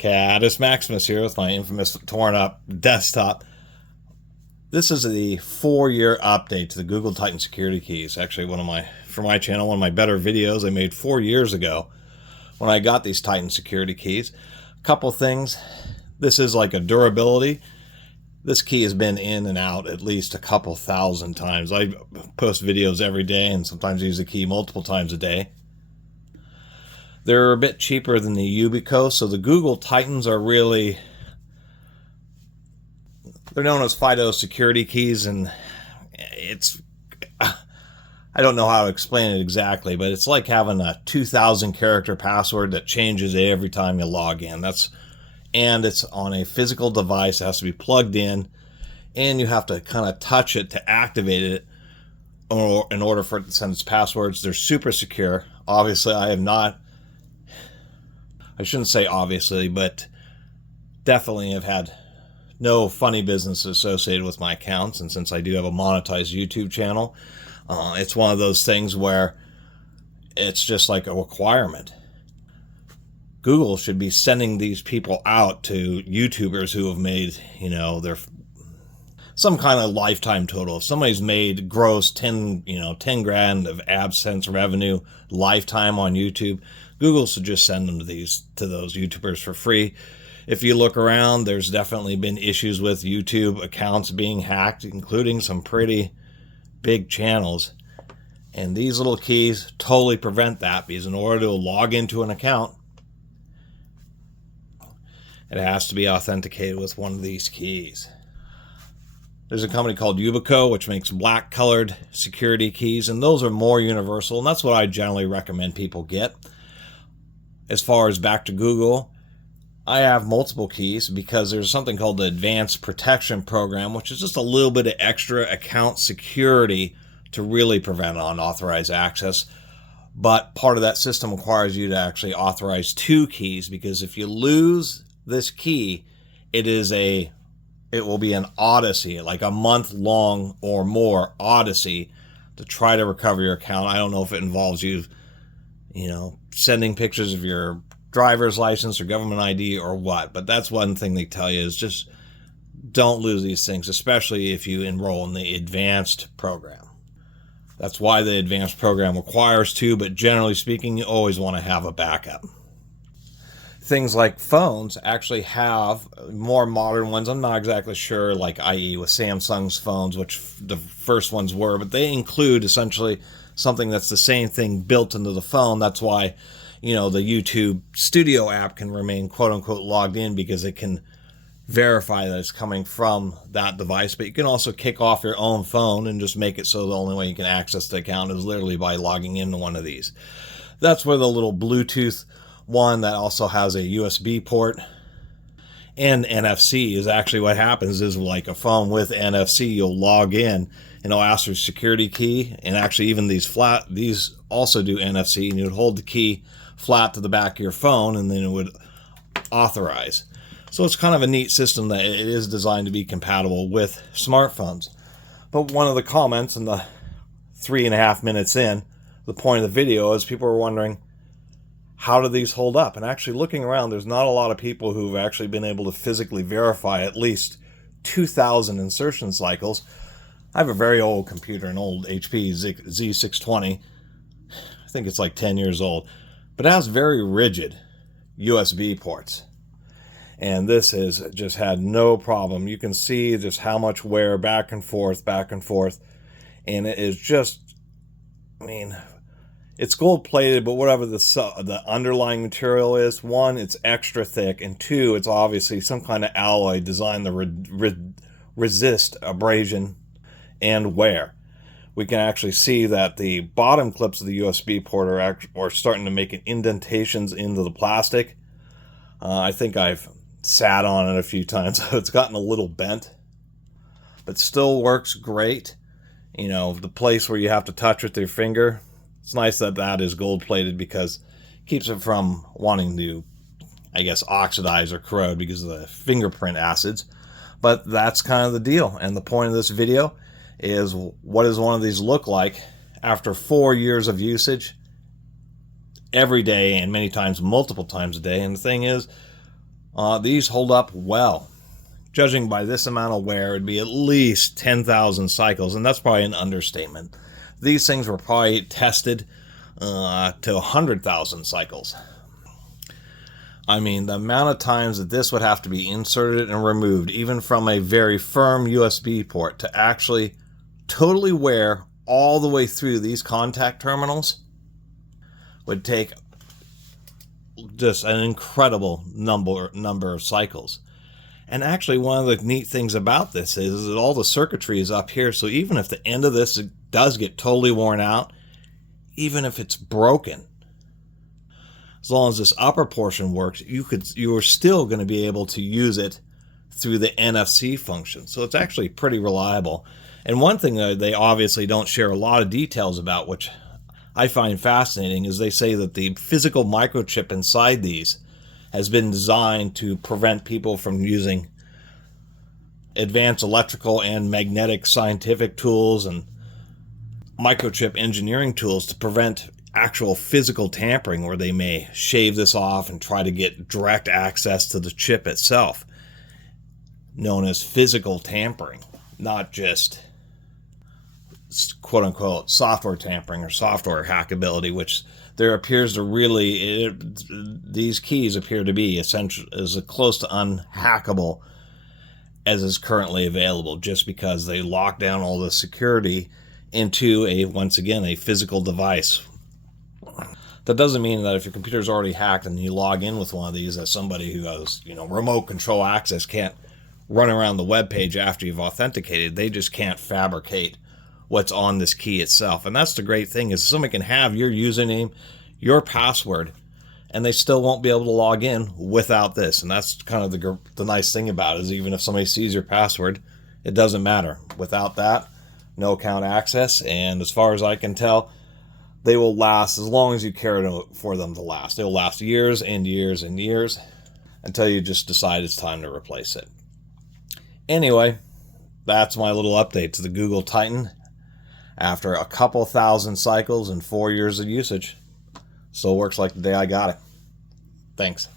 Catus Maximus here with my infamous torn up desktop. This is the 4-year update to the Google Titan security keys. Actually, for my channel, one of my better videos I made 4 years ago when I got these Titan security keys. A couple things. This is like a durability. This key has been in and out at least a couple thousand times. I post videos every day and sometimes use the key multiple times a day. They're a bit cheaper than the Yubico, so the Google Titans are really, they're known as FIDO security keys, and it's, I don't know how to explain it exactly, but it's like having a 2,000 character password that changes every time you log in. And it's on a physical device. It has to be plugged in, and you have to kind of touch it to activate it or in order for it to send its passwords. They're super secure. Obviously, I shouldn't say obviously, but definitely have had no funny business associated with my accounts. And since I do have a monetized YouTube channel, it's one of those things where it's just like a requirement. Google should be sending these people out to YouTubers who have made, their some kind of lifetime total. If somebody's made gross 10 grand of AdSense revenue lifetime on YouTube, Google should just send them to those YouTubers for free. If you look around, there's definitely been issues with YouTube accounts being hacked, including some pretty big channels. And these little keys totally prevent that, because in order to log into an account, it has to be authenticated with one of these keys. There's a company called Yubico, which makes black colored security keys, and those are more universal, and that's what I generally recommend people get. As far as back to Google, I have multiple keys because there's something called the Advanced Protection Program, which is just a little bit of extra account security to really prevent unauthorized access. But part of that system requires you to actually authorize 2 keys, because if you lose this key, it will be an odyssey, like a month-long or more odyssey to try to recover your account. I don't know if it involves you, sending pictures of your driver's license or government ID or what, but that's one thing they tell you is just don't lose these things, especially if you enroll in the advanced program. That's why the advanced program requires 2, but generally speaking, you always want to have a backup. Things like phones actually have more modern ones. I'm not exactly sure, like i.e. with Samsung's phones, which the first ones were, but they include essentially something that's the same thing built into the phone. That's why, the YouTube Studio app can remain quote-unquote logged in, because it can verify that it's coming from that device. But you can also kick off your own phone and just make it so the only way you can access the account is literally by logging into one of these. That's where the little Bluetooth one that also has a USB port and NFC is actually what happens is, like a phone with NFC, you'll log in and it'll ask for a security key, and actually even these also do NFC, and you'd hold the key flat to the back of your phone and then it would authorize. So it's kind of a neat system that it is designed to be compatible with smartphones. But one of the comments in the 3.5 minutes in, the point of the video, is people were wondering, how do these hold up? And actually looking around, there's not a lot of people who've actually been able to physically verify at least 2,000 insertion cycles. I have a very old computer, an old HP Z620. I think it's like 10 years old. But it has very rigid USB ports. And this has just had no problem. You can see just how much wear back and forth. And it is just, it's gold plated, but whatever the underlying material is, 1, it's extra thick, and 2, it's obviously some kind of alloy designed to resist abrasion and wear. We can actually see that the bottom clips of the USB port are starting to make indentations into the plastic. I think I've sat on it a few times, so it's gotten a little bent, but still works great. The place where you have to touch with your finger, it's nice that is gold plated, because it keeps it from wanting to, oxidize or corrode because of the fingerprint acids. But that's kind of the deal. And the point of this video is, what does one of these look like after 4 years of usage every day, and many times, multiple times a day? And the thing is, These hold up well. Judging by this amount of wear, it'd be at least 10,000 cycles, and that's probably an understatement. These things were probably tested to 100,000 cycles. I mean, the amount of times that this would have to be inserted and removed, even from a very firm USB port, to actually totally wear all the way through these contact terminals would take just an incredible number of cycles. And actually, one of the neat things about this is that all the circuitry is up here, so even if the end of this does get totally worn out, even if it's broken, as long as this upper portion works, you are still going to be able to use it through the NFC function. So it's actually pretty reliable. And one thing that they obviously don't share a lot of details about, which I find fascinating, is they say that the physical microchip inside these has been designed to prevent people from using advanced electrical and magnetic scientific tools and microchip engineering tools to prevent actual physical tampering, where they may shave this off and try to get direct access to the chip itself, known as physical tampering, not just quote-unquote software tampering or software hackability, which there appears to really, these keys appear to be essentially as close to unhackable as is currently available, just because they lock down all the security into once again, a physical device. That doesn't mean that if your computer's already hacked and you log in with one of these, as somebody who has, remote control access can't run around the web page after you've authenticated. They just can't fabricate what's on this key itself. And that's the great thing, is somebody can have your username, your password, and they still won't be able to log in without this. And that's kind of the nice thing about it, is even if somebody sees your password, it doesn't matter. Without that, no account access. And as far as I can tell, they will last as long as you care for them to last. They will last years and years and years until you just decide it's time to replace it. Anyway, that's my little update to the Google Titan after a couple thousand cycles and 4 years of usage. Still works like the day I got it. Thanks.